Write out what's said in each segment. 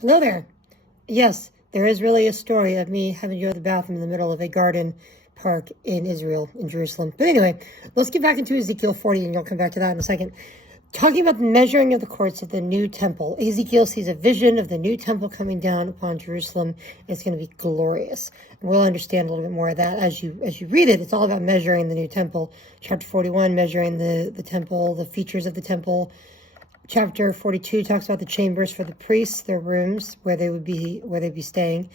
Hello there. Yes, there is really a story of me having to go to the bathroom in the middle of a garden park in Israel, in Jerusalem. But anyway, let's get back into Ezekiel 40, and you'll come back to that in a second. Talking about the measuring of the courts of the new temple, Ezekiel sees a vision of the new temple coming down upon Jerusalem. It's going to be glorious. And we'll understand a little bit more of that as you read it. It's all about measuring the new temple. Chapter 41, measuring the temple, the features of the temple. Chapter 42 talks about the chambers for the priests, their rooms, where they'd be staying.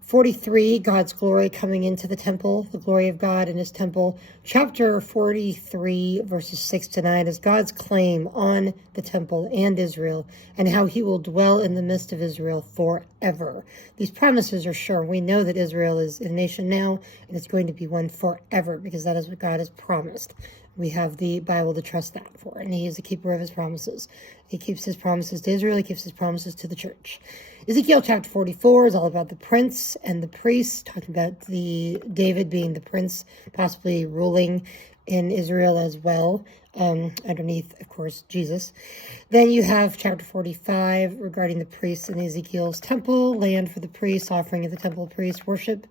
43, God's glory coming into the temple, the glory of God in his temple. Chapter 43, verses 6 to 9, is God's claim on the temple and Israel, and how he will dwell in the midst of Israel forever. These promises are sure. We know that Israel is a nation now, and it's going to be one forever, because that is what God has promised. We have the Bible to trust that for, and he is a keeper of his promises. He keeps his promises to Israel. He keeps his promises to the church. Ezekiel chapter 44 is all about the prince and the priest, talking about David being the prince, possibly ruling in Israel as well, underneath, of course, Jesus. Then you have chapter 45 regarding the priests in Ezekiel's temple, land for the priests, offering of the temple of priests, worship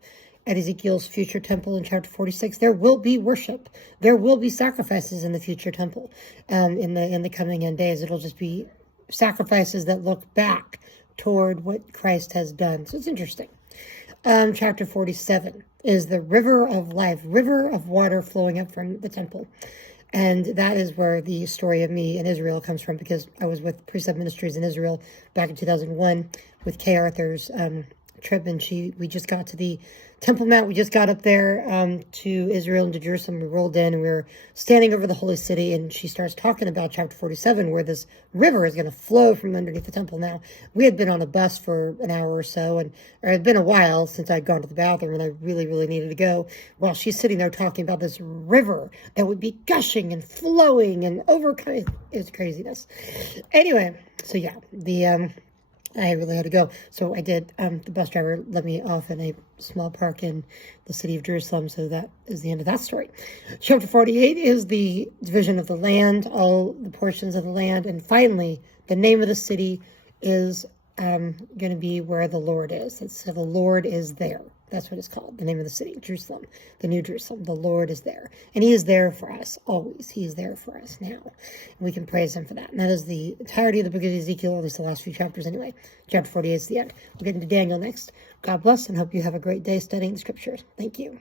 at Ezekiel's future temple in chapter 46. There will be worship. There will be sacrifices in the future temple in the coming end days. It'll just be sacrifices that look back toward what Christ has done. So it's interesting. Chapter 47 is the river of life, river of water flowing up from the temple. And that is where the story of me in Israel comes from, because I was with Precept Ministries in Israel back in 2001 with Kay Arthur's trip, and we just got to the Temple Mount. We just got up there to Israel and to Jerusalem. We rolled in and we were standing over the holy city, and she starts talking about chapter 47, where this river is going to flow from underneath the temple. Now, we had been on a bus for an hour or so, and it had been a while since I'd gone to the bathroom, and I really, really needed to go. While she's sitting there talking about this river that would be gushing and flowing and overcoming. It was craziness. Anyway, so yeah, I really had to go. So I did. The bus driver let me off in a small park in the city of Jerusalem. So that is the end of that story. Chapter 48 is the division of the land, all the portions of the land. And finally, the name of the city is going to be where the Lord is. So the Lord is there. That's what it's called, the name of the city, Jerusalem, the New Jerusalem. The Lord is there. And he is there for us, always. He is there for us now. And we can praise him for that. And that is the entirety of the book of Ezekiel, at least the last few chapters anyway. Chapter 48 is the end. We'll get into Daniel next. God bless, and hope you have a great day studying the scriptures. Thank you.